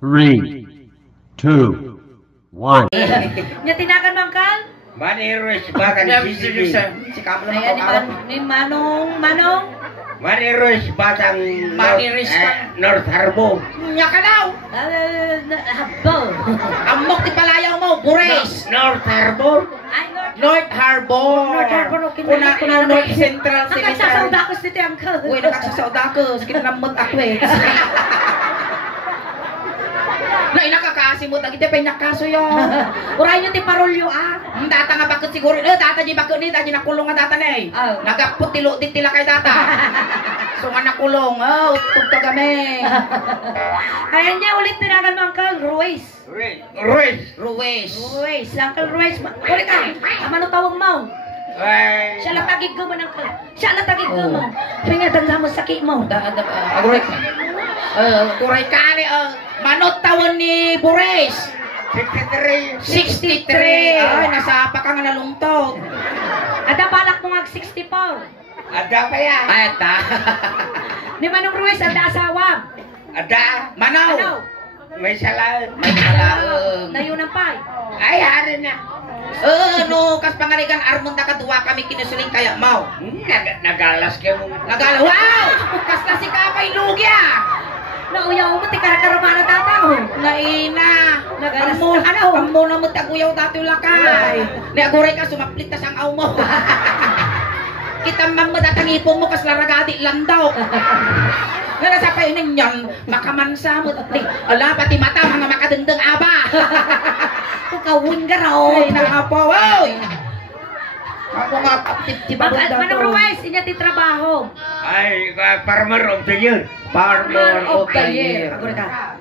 3, 2, 1. Nya tinakan mangkal? Maniros bakan sisi. Si kamu Ayan ni Manong. Maniros batang Maniros North Harbor. Nya ka daw. Habo. Amok ti palayaw mo, Bures. North Harbor. Ay, North Harbor. North Harbor, okay. Kuna North Central Ang Cemetery. kagsasauda ko dito ang ka. Uy, nakagsasauda ko. Sakit namot ako eh. Na inakakasimot agi te penyak kaso yo. Uray nyo ti parolyo Data nga bakit siguro. Data di bakit ni data nakulong nga data na eh. Oh. Nagaput tilo tila kay data. So nga nakulong. Utog ka kami. Ayan niya ulit tinakan mangkal. Ruiz. Ruiz. Uncle Ruiz. Uli ka. Amano tawag mo? Siya lang tagig ko mo ng ka. Siya lang tagig ko mo. Siya nga danda mo sakit mo. Aguray ka. Kuray ka ni. Manot tawon ni Bures. 63. Ay, nasa pa ka nga nalungtog. Ada balak mo nga 64. Ada pa yan. Ay, ta. Ni Manong Ruiz, ada asawa. Ada. Manaw. Ano? May salaan. May kalaang. Nayo ng pay. Ay, hari na. No, kas pangarigan armon na kadua kami kinusuling kaya mau. Nagalas ka mo. Nagala, wow! Kas na si Kapay Lugya. Nauyaw mo, ti karakaraman na tataw. Naina. Nagalas Amo, ka, ano? amo na mo taguyaw dati lakay. Niaguray ka, sumaplit na siyang aw mo. Kita mamma datang ipon mo, kas laragadi lang daw. Nga nasa pa yun yan, makamansa mo. Ala, pati mata, mga makadendeng aba. Kukawin ka raw. Ay, nakapo, oy! Ako nga, tibagod Manong Ruiz, inya ti trabaho. Ay, farmer of the year. Farmer of the year. Agora ka.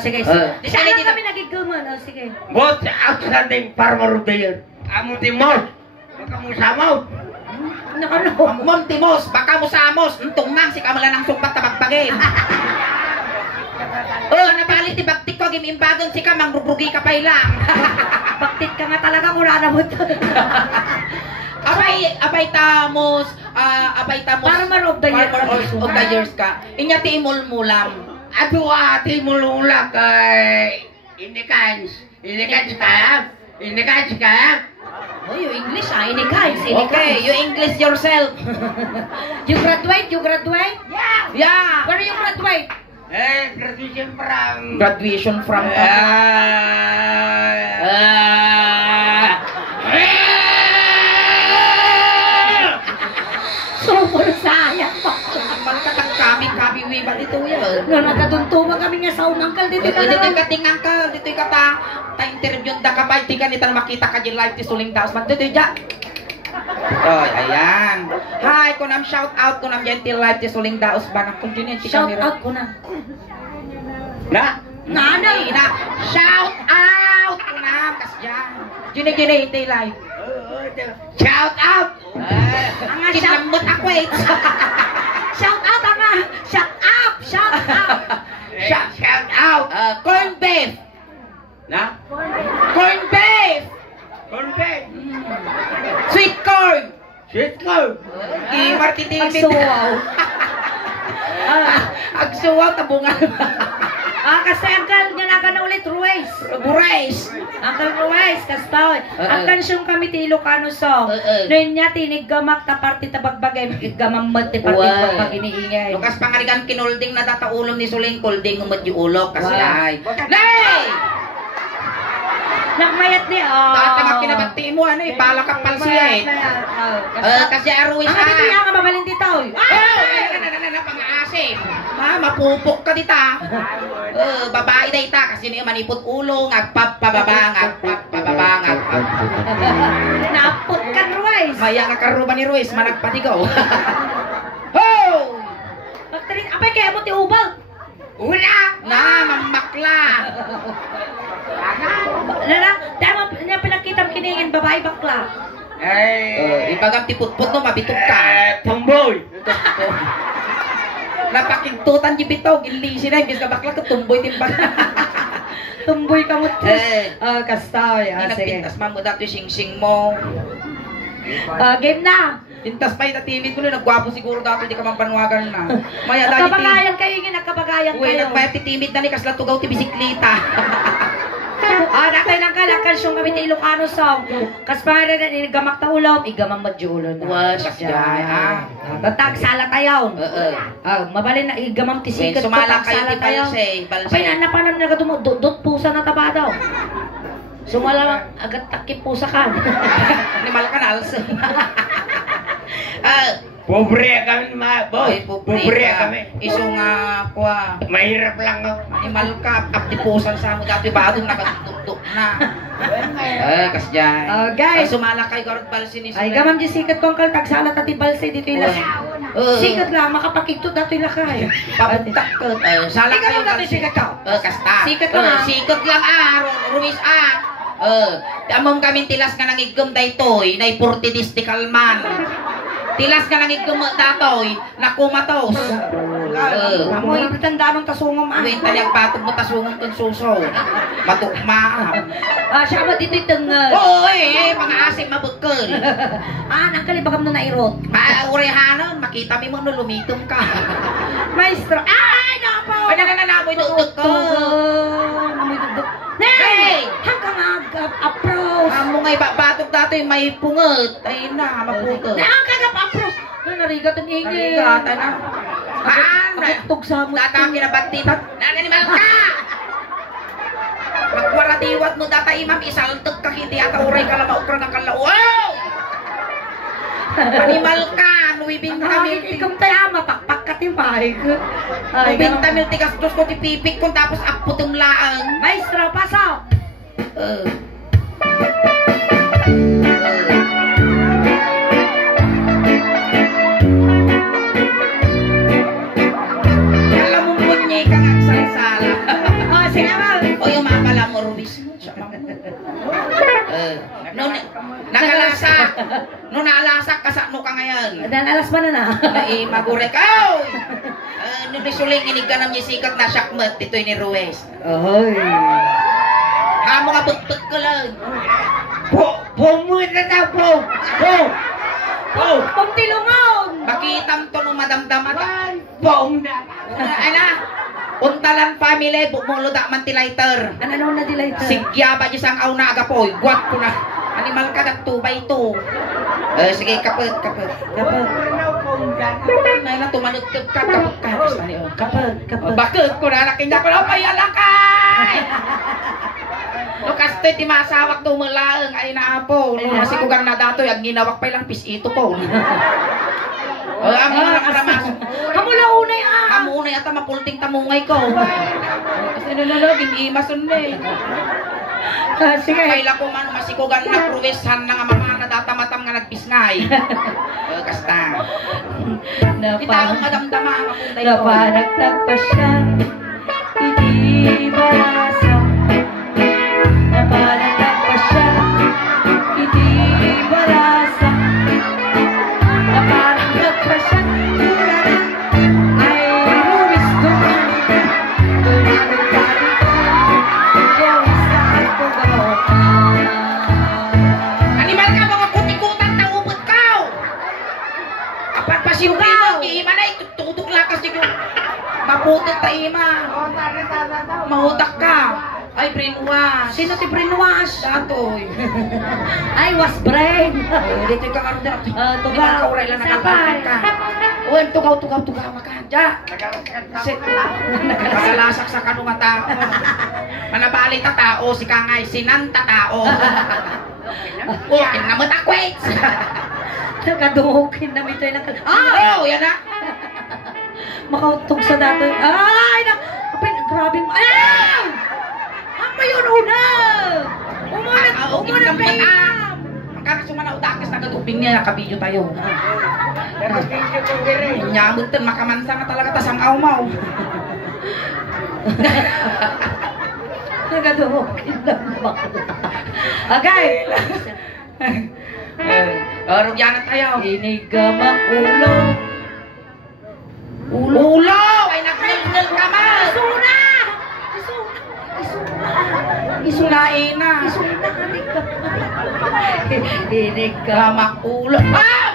Sige. Di Saan sana lang dito. kami nagiguman? Sige. Most outstanding farmer of the year. Amo Timor. Baka mo samaw. Nakano? Mom Timos, baka mo sa Amos, tungmang si kamala ng sumpat tabagbagin. Napalit ti baktik ko, gimimbagan si ka, mangrugrugi ka pa ilang. Baktit ka nga talaga kung na mo to. Abay tamos. Farmer of the year. Farmer of the years ka. Inya ti imulmulam. Ato ati mulula kay Inikans. Inikans ka? Oh, you English ini guys. Okay, you English yourself. You graduate? Yeah. Where you graduate? Graduation from... Graduation from... Super sayang pa. Malkatang kami wiba dito yan. No, nagkatuntuma kami nga sa unangkal dito ka Dito naman. ka tingangkal, dito ka ta-interview da ka ba, di ka nita makita ka dyan live ti suling daos man. Dito dyan. Oh, ayan. Hi, kunam shout out kunam dyan ti live ti suling daos ba ng continue ti Shout camera. out ko na. Na? Nanay Na, shout out kunam kas dyan. Gine ti live. Shout out! Ang Kinamot ako eh. Shout out nga. Shout out. Shout out! Corn beef. Na? Corn beef. Cornbread! Sweet corn. Sweet corn! Martitin Agsuwaw. Agsuwaw tabungan. Kasi angkal niya na ulit Ruiz. Bures. Uncle Ruiz, kastoy. Ang kansyong kami ti Ilocano song. Noon niya tinig gamak ta party tabagbagay gamamad ti party pag iniingay. Lukas pangarigan kinolding na tataulom ni Suling kolding umad yung ulok kasi Wow. ay. Nay! Nakmayat ni Tatama kinabati mo ano eh, palakapal siya eh. Kasi Ruiz Ang dito yung mabalin dito. Pang-asim. Mapupok ka dita. Babae na ita kasi niya manipot ulo, ngagpapababa. Napot ka Ruiz. Maya nga karuba ni Ruiz, managpatigaw. Ho! Bakterin, apay kaya mo ti ubal. Una! Na, mamakla. Lala, tama niya pinakitang kiningin babae bakla. Ibagang tiput-put no, mabitok ka. Tomboy! Napakingtutan di bitaw, gilisi na, imbis ka bakla, katumboy timba. Tumboy ka mo. Kastoy. Sige. Pinagpintas mo dato yung sing-sing mo. Game na. Pintas pa yung timid ko na, nagwapo siguro dati, di ka mampanuwagan na. Maya dahil Nagkabagayan kayo, nagkabagayan uy, kayo. nagpayat ti timid na ni, kasla tugaw ti bisikleta. Natay lang ka, kansyon kami ti Ilocano song. Kas pa rin na gamak ta ulom, igamang madjulo na. Wala, kasya. Tatag sala tayo. Mabalin na igamang ti sikat ko, Sumala tag kayo sala ti tayo. balse. Apay na napanan na katumo, dot pusa na taba daw. Sumala agad takip pusa ka. Animal ka na, alsa. Pobre kami, boy. Pobre kami. Iso nga, kuha. Mahirap lang ako. Animal ka, aptipusan sa mo dati, badong nakatuttok na. Kasya. Okay. Sumala kayo, garot balse ni Ay, gamam di sikat kong kal sala tati balse dito ila. Sikat lang, makapakigto dato ila kay. Papuntak ka. Sala Ikaw kayo, lang natin sikat ka. Kasta. Sikat lang. Sikat lang, Rumis, among kami tilas nga nangigom daytoy, nay 40 distical man. Tilas nga nangigom datoy, nakumatos. Amoy tandaan ng tasungom ah. Wenta niyang patog mo tasungong kang suso. Matukma. Siya ba dito itengel? Oo mga asim mabukol. Nangkalibagam na nairot. Urehanon, makita mo no lumitom ka. Maestro. Ay, napo! Ay, nananamoy dugdug ko. Amoy dugdug. Nay! Hanggang approach. Amo ngay batog datoy may pungot. Ay na, maputo. Hanggang approach. Narigat ang ingay. Narigatan na. Agutog sa mo. Datang kinabatit. Nananimal ka! Magwaratiwat mo data imam, isaltog ka, hindi ata uray ka lang maukra ng kalao. Wow! Animal ka! Nuibing tamil. Ikaw tayo, mapakpak ka timay. Nuibing tamil, tigastos ko tipipik ko, tapos aputum laang. Maestro, pasok! Alam mo bunyi ka nga salasala. Sige ba? O yung mapala mo, Ruiz. Nakalasak. No naalasak ka sa ano ka ngayon. Dan alas ba na na? Magurek. Ow! Nunisuling inig ka ng sikat na syakmat. Dito'y ni Ruiz. Oy. Hamo ka butbut ko lang. Pumunta na po. Pagtilungon! Makitam to nung madamdamat. Bong na. Ana, untalan family, bukmong luda man ti lighter. Ano na dilay ito? Sigya ba di sang aw na agapoy? Guwat ko na. Animal ka na 2x2. Sige, kapag. Kapag. Nay na tumanod ka, kapag. Kapag. Bakit ko na nakinya ko na payalakay! Lukas ti masawak tumulaang ay naapo. Kasi ko na dato, yung ginawak pa lang pisito po. Amo na karamas. Hamula unay ah! Amo unay ata mapulting tamungay ko. Kasi nalalaging imason na eh. Sige. Kaila ko man masikugan na pruwesan na nga mama na datamatam nga nagpisngay. Kasta. Kita akong madamdama ang akunday ko. Napanagtag pa siya, hindi marasa. Napanagtag pa siya, hindi marasa. Napanagtag pa siya, kurang ay Ruiz Duman. Tumanag ka dito, gawin sa pagkaroon. Animal ka mga kutikutan na ubot ka! Apat pa si Ruiz, ima na itutudok lakas di ko. Maputot ta ima. Mahutak ka. Ay, brainwash. Sino ti brainwash? Datoy. Ay, was brain. Dito ka karoon dito. Tugaw. Di ba kauray lang nakapagod ka? Uwan, tugaw ka. Diya. Nakalasak sa kanunga tao. Manabali ta tao, si Kangay, sinanta tao. Kinamot akwits. Nagkadungogin na mito yung Oh, yan na. makautog sa dato. Ay! Grabe mo. Ay! Ang mayon una! Umunag kayo! Magkakasuma na utakas na katuping niya, nakabidyo tayo. Nyamot din, makamansa nga talaga tasang aw-maw. Nagkadungogin na bakla. Okay! Rugyan na tayo. Inigamang ulo. Ulo! Ay, nagnil ka man! Isuna! Isulain na. Inigamang Gamak ulo. Ah!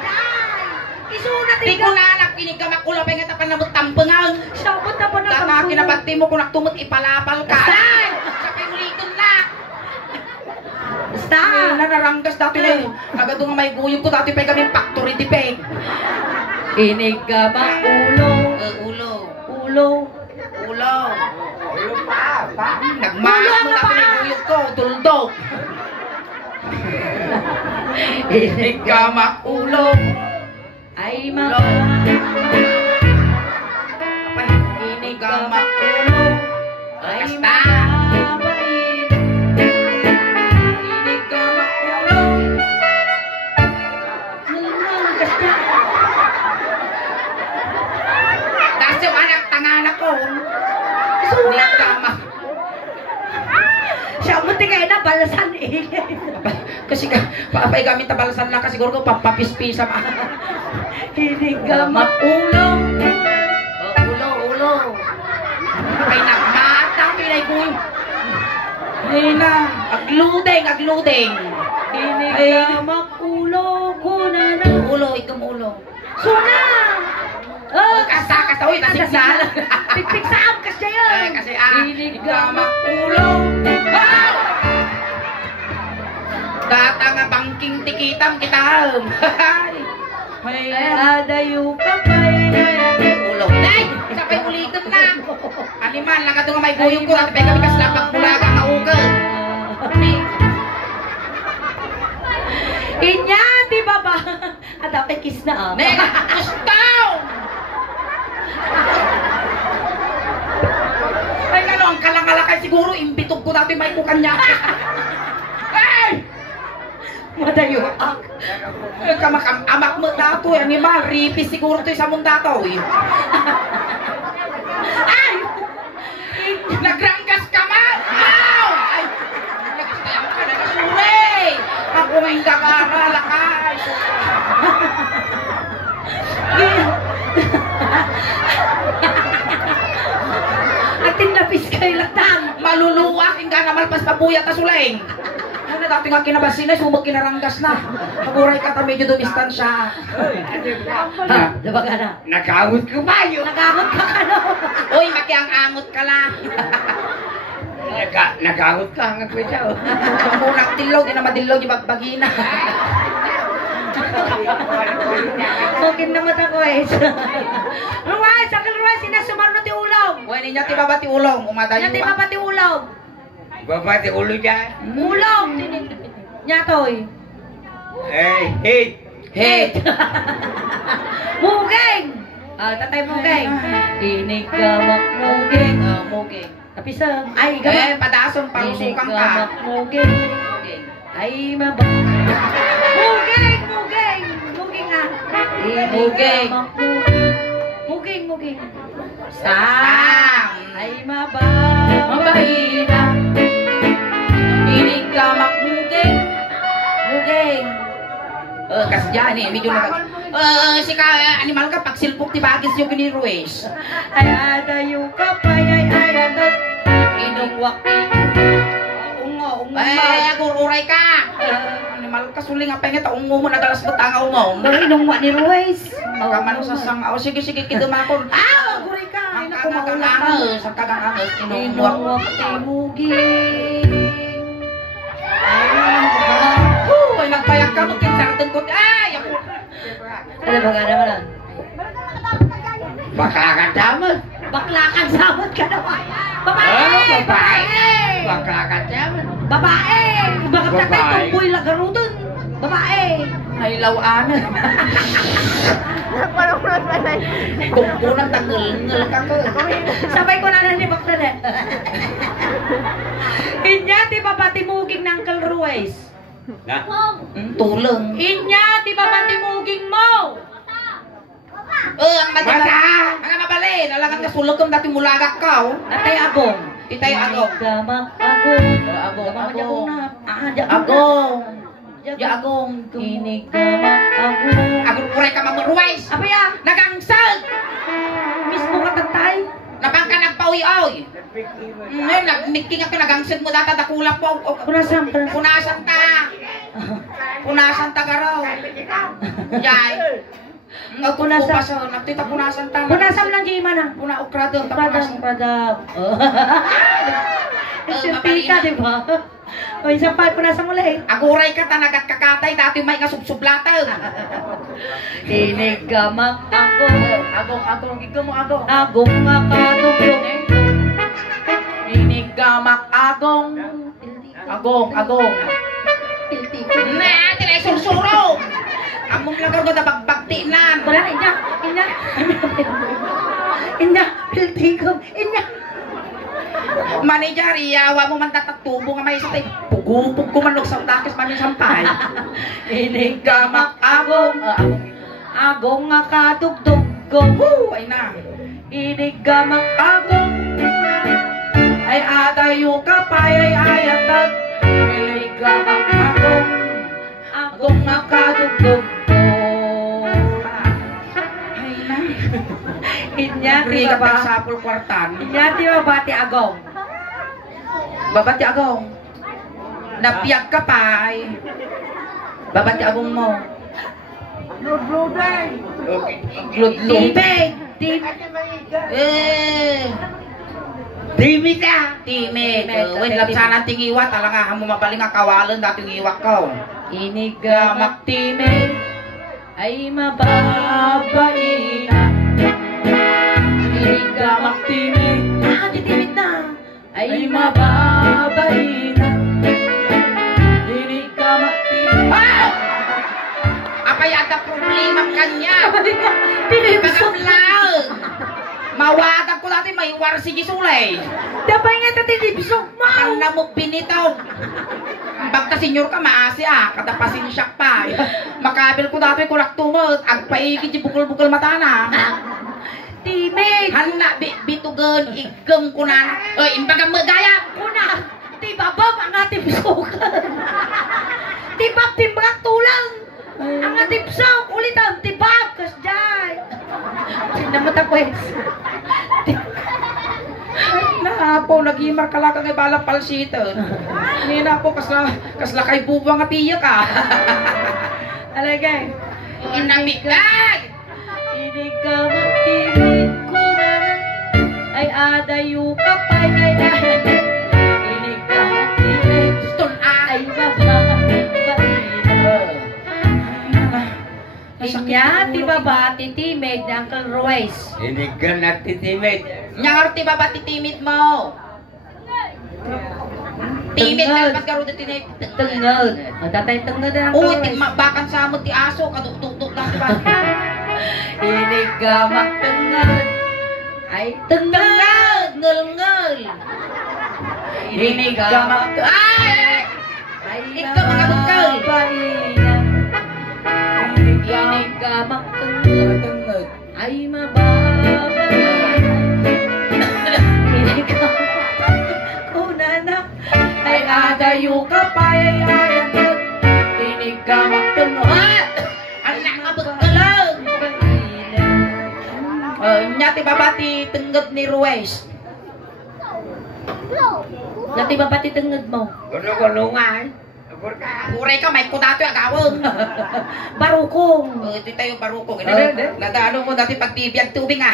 Di ko na anak, kinigamak ulo, pa nga tapan na tampengan. Sabot na pa na Tama, kinabati mo kung naktumot, ipalapal ka. Basta! Sakay ulitin na. Basta! Nararanggas dati na eh. Agad nga may guyog ko, dati pa kami factory di pe. Kinigamak ulo. Ulo. Ulo. Ulo. Nagmalas mo dati may guyog ko, tuldog. Kinigamak ulo. Ay Ulo. mga Apay, kinigamak ulo. ay Basta. mabait. Kinigamak ulo. Basta. Tas yung anak tanganak ko. Suna! Kinigamak. Siya mo tingay na balasan eh. Kasi paapay gamit na balasan lang kasi siguro ko papapispisa ma. Kinigamak ulo. Ulo. Ay nagmatang pinay ay na, agludeng. Kinigamak ulo ko na na. Ulo, ikam ulo. Suna! Oh, Kasa, uy, nasignal. Pigpig sa amkas niya yun. Kasi Kinigamak ulo. Data nga bangking tikitam kitam. Ay, adayo ka pa Ulo. Nay, sabay ulitin na. Animal, lang nga may guyong ko. Dati kami kaslapak bulaga nga ugal. Inya, di ba ba? At dapat kiss na ah. Nek, gustaw! Ay, ano, ang kalangalakay siguro, imbitog ko dati may kukan niya. Ay! Madayo. Amak mo dato, animal, ripis siguro to sa mong dato. Ay! Nagranggas ka man! Ow! Ay! Nagkayang ka na nasulay! Ako may kakaralakay! Atin napis kayo latang. Maluluwak, hindi ka namalpas pa buya ta sulay. Ano dati nga kinabasin na, sumag kinaranggas na. Maguray ka ta medyo dumistansya. Ha? Diba ka na? Nagawit ka ba yun? Nagagot ka ka no? Uy, makiang-angot ka lang. Nagawit ka hanggang ko siya. Munang tilog, di na madilog, ibagbagina. Mungkin naman ako eh. Ruwais, akil Ruwais, sinasumar na ti ulog. Uy, niya ti babati ulong, umadayo. Nya ti mapati ulog. Babati ulo dyan. Ulog. Nya toy. Hey. Hey! Mugeng. Tatay mugeng. Inigamak mugeng. Mugeng. Tapi sa, ay gamak. Padason, palusukan ka. Inigamak mugeng. Ay maba. Mugeng. Mugeng ah. Inigamak mugeng. Mugeng. Sam! Ay maba. Mabahina. Inigamak mugeng. Kas dyan eh, medyo si animal ka, pag silpok ti bagis yung ginirues. Ay adayo ka pa, ay adat. Inungwak ungo. Ay, agururay ka. Animal ka, suling apa nga, taungo mo, nadalas mo tangaw mo. Inungwak ni Ruiz. Kamano sa sangaw, sige, kidumakon. Aguray ka. Ay Ang naku, maulat ka. kagangangas, inungwak. Inungwak ti muging. Ay, nagpayak ka, magkinsartin ko. Ay, ako. Ano ba ka naman? Bakla ka daman. Baklakan samot ka naman. Babae! Bakla ka daman. Babae! Bakit ka tayo Babae. tumboy lagarutun? Babae! Ay, lawanan. Kumpunang tanggal ka ko. Sabay ko na nalibak na rin. Inya, di ba patimuging ng Uncle Ruiz? Na? Tulong. Inya, di ba patimuging mo? Ang mga mabalin, alangan ka sulog kang dati mulagak ka, oh. Natay agong. Itay agong. Gamak agong. Agong. Agong na. Agong. Ya agong. Kinigamak agong. Agong puray ka mamuruways. Apa ya? Nagangsag. Mismo ka tatay? Napang ka nagpawi-oy. Ngayon, nagmiking ako nagangsag mo data dakulap po. Punasan ka. Punasan ta. Punasan ta garaw. Yay. Punasan. Nagtita punasan tama. Punasan lang di mana. Puna ukrado. Pada. Sempika di ba? O isa pa punasan ulit. Aguray ka tanagat kakatay dati may kasubsublatan. Inigamak Agong ikaw mo agong. agong makatugtog. Inigamak agong. Agong. Ne, tila sursuro. Among lagar ko nabagbagtinan. Wala inya piltigom inya. Manager, iyawa mo man tatatubong nga may isa tayo. Pugupog kumanok sa utakis man yung sampay. Inigamak agong. Agong makatugtog. Ay na. Inigamak agong. Ay adayo ka pa ay ayatag. Inigamak agong. Agong makadugtog. Ay na. Inya Ri ti ka baba. sapul kwartan. Inya ti babati agong. Babati agong. Napiyag ka pa ay. Babati agong mo. Gludludeng. Tibig. Timid ka. Timid. When lapsanan tingiwa talaga mo mabaling nga kawalan dating iwak ko. Inigamak timig ay mababain na. Inigamak timig timid na ay mababain na. Inigamak timig Apay ada problema kanya. Pinibisok Pagablaw. Mawagag ko dati may warsi gisulay. Dabay nga ito tinibisok mo. Ang namog binitaw. Bagta senyor ka maasi kada pasinsyak pa. Makabil ko dati kulak tumot. Agpaigi di bukul-bukul mata na. Timig Hanna bitugan igem kunan. Imbaga magaya. kuna. Tibabab ang ating bisok. Tibab timbak tulang. Ang ating bisok ulit ang tibab. Kasjay. Sinamata kwes. Napo nagimar kalaka nga balak palsiton. Ni na po kasla kay bubang nga piya ka. Alagay. Inamigay. Inigamak timid ko na ay adayo ka pa ay inigamak timid Tun ay ay. babain. Inya ti babati timid ni Uncle Ruiz. Hindi ka nagtitimid. Nyangarti ba timid mo? Timid Tungod. na pas karo dito ni. Tungod. Matatay tungod na Uy, Uncle Ruiz. bakan sa mo ti aso kadukduk lang pa. Inigamak tungod ay tungod. Ngul-ngul. Inigamak. Ay! Ay Ikaw mga bukal. Inigamak tungod ay mababain. Inigamak kunana ay adayo ka pa ay ayatag. Inigamak tungod Anak ka bukal. Nyati babati tengged ni Ruiz. Nati babati tungod mo. Kulungan. Uray ka, may kudato yung agawang. Barukong. Ito tayo barukong. Hindi. Nadalo mo dati pagbibiyag tubig nga.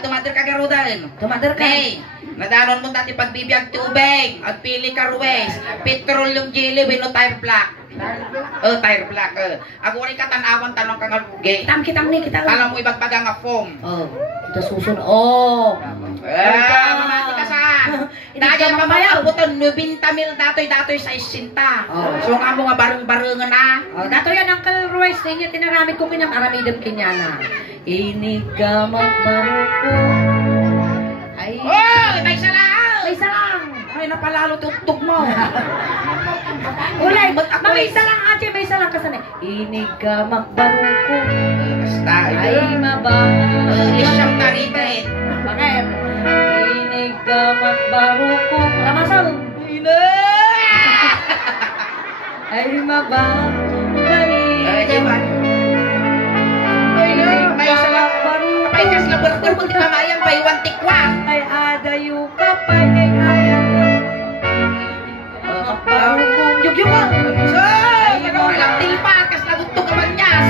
Tumater ka garudan. Tumader ka. Hey, nadanon mo dati pagbibiyag tubig. At pili ka Ruiz. Petroleum jelly, wino tire black. Tire black. Ako rin katanawan tanong kang alugi. Kitam ni kita. Alam mo ibagbaga nga foam. Oh, kita susun. Oh. Mamati ka saan? Dahil mamaya abutan 90 mil datoy-datoy sa isinta. Oh. So nga mo nga bareng-barengan na. Oh, dato yan Uncle Ruiz, inyo tinaramid ko pinang aramidam kinyana. Inigamak baruko. Ay. Oy, may salang! May salang. Ay, napalalo tutog mo. Ulay, Ba't ako may eh? salang ate, may salang kasana. Inigamak baruko. Basta, Ay mababa. lisyang tarita eh. Bakit? Inigamak baruko. Ramasal. Ay mababay. Ay, di ba? Ay, may salang. Kapay kas labar-bar mo, di kamayan, paiwan tikwa. Ay adayo ka pa ay ayan. Barukong yugyugang. Ay, ano, lang tilpa, kas nagugtog ka man niyas.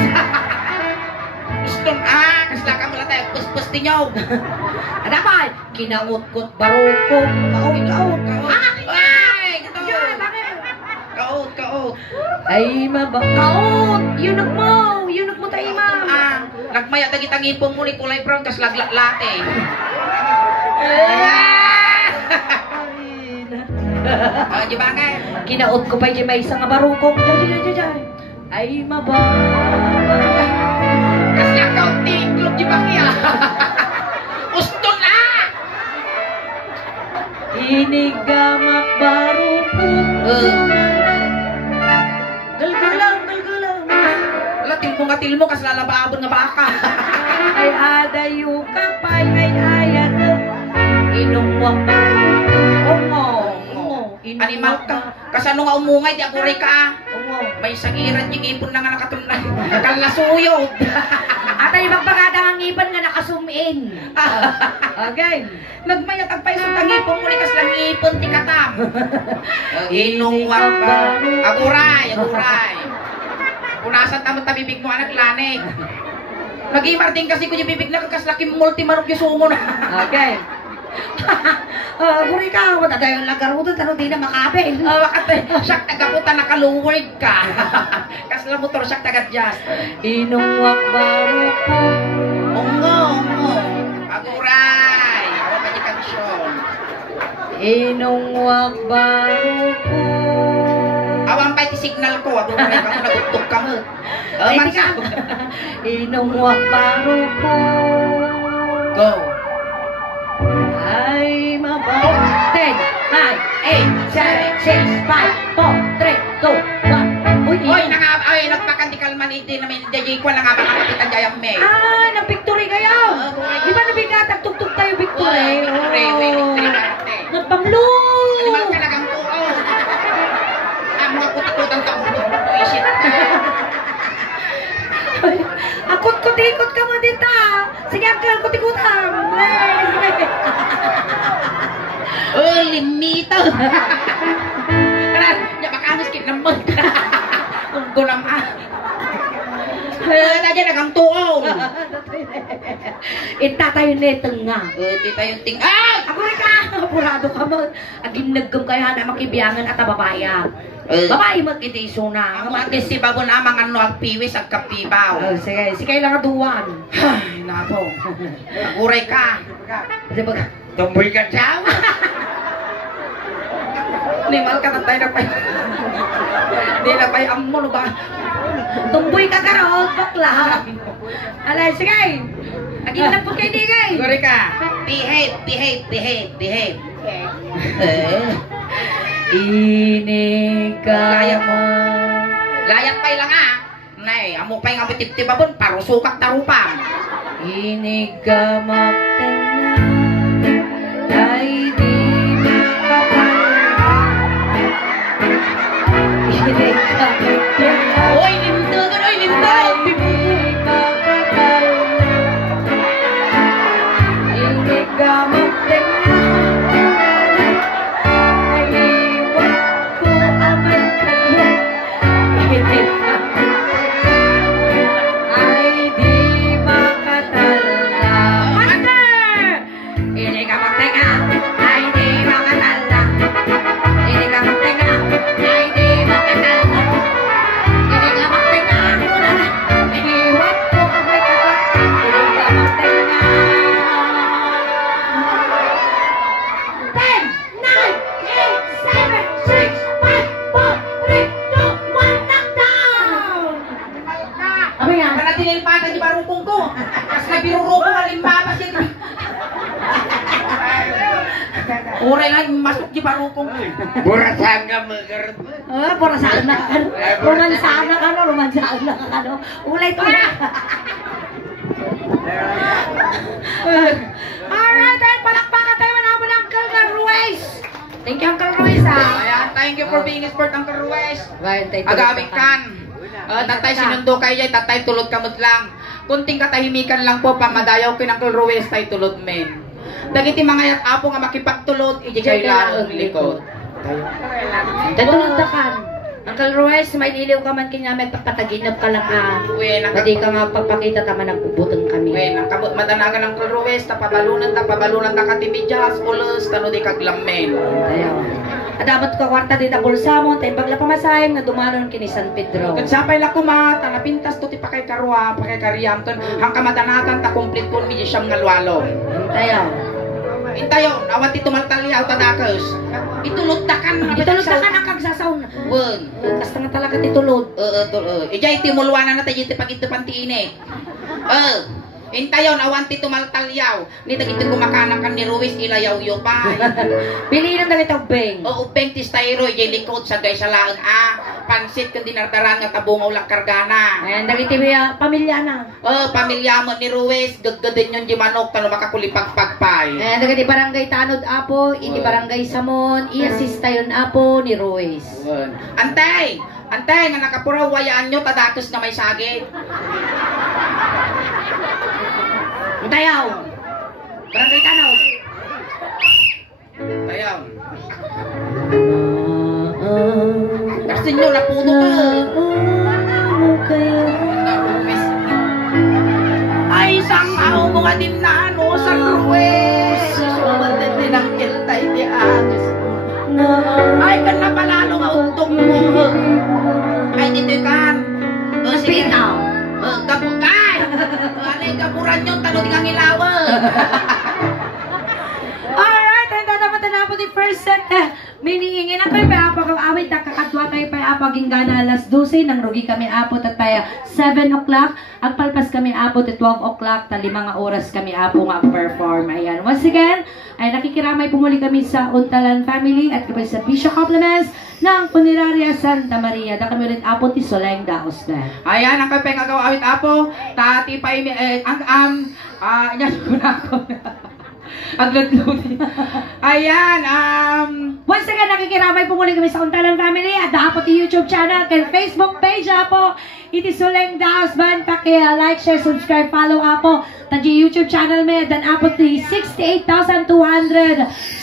tinyaw. Ada pa? Kinaut-kot barukong. Kaut. Ay, ito. Kaot. Ay, kaut. Yunok mo tayo, ma'am. Nagmaya tagitang ipong mo ni kulay brown kas laglate. Di ba nga? Kinaut ko pa yung may isang barukong. Diyan. Ay, Kas lakaw tiklog di ba kaya? Uston na! Inigamak barukong. Galgalang. Tilmo mo kas lalabaabon nga baka. Ay adayo ka pa'y ay ayat. Inungwang Animal ka. Kasano nga umungay, di ako rin ka. May sagiran yung ipon na nga nakatunay. Kalasuyod. At ay magbagadang ang ipon nga nakasumin. Okay. Nagmayat ang paisot ang ipon mo ni kas lang ipon ti katam. Inungwang ba? Aguray. Punasan tamang tabibig mo anak lanig. Nag-imar din kasi ko yung bibig na kaslaki multimarog yung sumo na. Okay. Guri ka, matatayo lang karuto, tanong di na makapin. Wakate, siyak tagaputa nakaluward ka. Kasla motor siyak taga-jazz. Inungwak baro ko. Ungo. Aguray. Ako pa yung kansyon. Inungwak baro ko. Awang pa signal ko, aguray ka mo, nagutok ka mo. Inungwak baro ko. Go. Ay, mabaw. 10, 9, 8, 7, 6, 5, 4, 3, 2, 1. Uy, nagpakandikal man iti namin DJ ko lang nga makakapitan jayang may. Nag-victory kayo. Di ba nabigatag tugtog tayo victory? Victory karte. Nagpanglo. Animal talagang tuo. Mga kutikutang kaulog. Isip ka. Akot-kutikot ka mo dito. Sige, angkel, kutikutan. Limito. Baka miskin naman. Kung gulang Nadya nagang tuon. Itatayo netong nga. Di tayo ting. Ay! Ako rin ka! Apurado ka mo. Aging naggam kaya na makibiyangan at babaya. Babae magkitiso na. Ang matisi bago na mga agpiwis ang kapibaw. Sige lang aduan. Ay, napo. Naguray ka. Diba ka? Tumboy ka siya. Limal ka ng tayo na pa. Di na pa yung mo ba? Tumboy ka karoon, bakla. Alay, sige. Aging lang po kayo di kay. Naguray ka. Behave. Inigamak. Layat pa ilang Nay, amo pa yung abitip-tip abon, parusukak tarupang. Inigamak tena. Ay di makapal. Oy, lindagan! Ay di makapal. Inigamak tena. Naiwan ko aman kanya. Ay di makatala. Master! Inigamak tena. Ay di makatala. Inigamak tena. Ay di makatala. Inigamak tena. Iwan ko aman kanya. Inigamak tena. 10, 9, 8, 7, 6, 5, 4, 3, 2, 1, knockdown! Ano yan? Para tinilpatan di barupong ko. Kasi nabiruro ko halimbapas yun. Uray lang masuk di barupong ko. Burasan ka magarap. Purasaan na ka. Romansaan na ka. Romansaan na ka. Ulay to na. Alright, dahil palakpakan tayo manabon ng Uncle Ruiz. Thank you, Uncle Ruiz, Ayan, thank you for being sport Uncle Ruiz. Agawin kan. Tatay sinundo kayo dyan, tatay tulod kamot lang. Kunting katahimikan lang po, pamadayaw kin Uncle Ruiz, tay tulod men. Dagiti mga yat apo nga makipagtulod, iji kayo lang likod. Tatulod na kan. Uncle Ruiz, may iliw ka man kanya, may papataginap ka lang Uwe, Hindi ka nga papakita tama nagpuputong kami. Uwe, madanagan ng Ruiz, tapabalunan ta katibidjas, ulos, tano di kaglamen. Ayaw. At dapat ka kwarta di bulsa mo, tayo bagla pamasayang nga dumanon kini San Pedro. Kung sapay la kuma, tanapintas to ti pakay karwa, pakay kariyam ton, hangka madanatan ta komplit kun mi siyam nga lualo. Ayaw. Intayo, awat ito maltaliyaw tadakos. Itulod takan. Itulod takan ang kagsasaw na. Bun. Kasta nga talaga titulod. Ijay timulwanan na tayo pag-ito pantiine. Intayon, awan ti tumaltalyaw. Ni tagiti kumakanan kan ni Ruiz ilayaw-yo pa. Piliin ang dagit beng. O ubeng ti styro, ijay likod sa gay sa laang pansit kung dinardaran nga tabungaw lang kargana. Ayan, dagiti pamilya na. Pamilya mo ni Ruiz, gaggadin yung di manok, tano makakulipagpagpay. Ayan, dagiti barangay Tanod Apo, iti barangay Samon, i-assista yun Apo ni Ruiz. Antay! Antay, nga nakapuraw, wayaan nyo, tadatos na may sagi. Tayaw! Barangay Tanod! Tayaw! Kasi nyo, napuno ka! Ay, sangaw mo nga din na ano, sa Ruiz! Sumatin din ang kiltay di agos. Ay, kan na palalo nga untong mo! Ay, dito kan! Pinaw! Kapukay! Alay, kapuran nyo, talo di kang ilawan! Alright, handa naman na po di first set. Miniingin na kayo pa apag awit na kakatwa tayo pa apag gana alas 12 nang rugi kami apot at tayo 7 o'clock. Ang palpas kami apot at 12 o'clock. Tali mga oras kami apo nga perform. Ayan. Once again, ay nakikiramay pumuli kami sa Untalan family at kami sa Bishop Compliments ng Funeraria Santa Maria. Da kami ulit apot ti Soleng Daos na. Ayan, ang kape nga awit apo. Tati pa yan ko na ako. Aglat-luti. Ayan, Once again, nakikiramay po muli kami sa Untalan Family at dapat yung YouTube channel at Facebook page po. Iti Soleng Daos Band. Paki-like, share, subscribe, follow po. Tadi YouTube channel may dan apot ni 68,200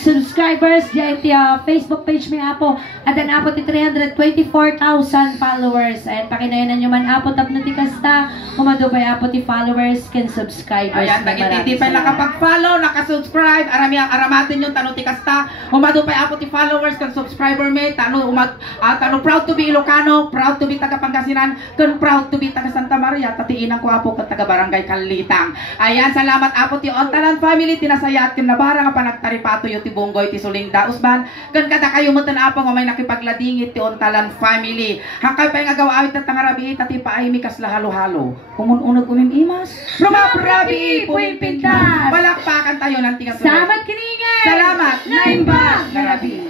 subscribers. Diyan iti Facebook page may po. At dan apot ni 324,000 followers. And pakinayanan nyo man apot tap na ti kasta. Kumadupay apot ti followers can subscribers. ayan, tagititi pa nakapag-follow, nakasubscribe, aramatin yung tano ti kasta. Umadupay apot ti followers kan subscriber may tano proud to be Ilocano, proud to be taga Pangasinan, kan proud to be taga Santa Maria, tatiinan ko apo kan taga Barangay Kalitang. Ayan, salamat apo ti Untalan family, tinasayat kin nabara nga panagtaripato yung ti Bunggoy ti Soleng Daos Band. Kan kada kayo mo apo nga may nakipagladingit ti Untalan family. Hakay pa yung agawawit na tangarabi tati paay mi kasla halo-halo. Kumununod kumimimas. Rumaprabi po yung pintas. Palakpakan tayo ng tigas. Salamat kiningan! Salamat! Naimba! Garabi!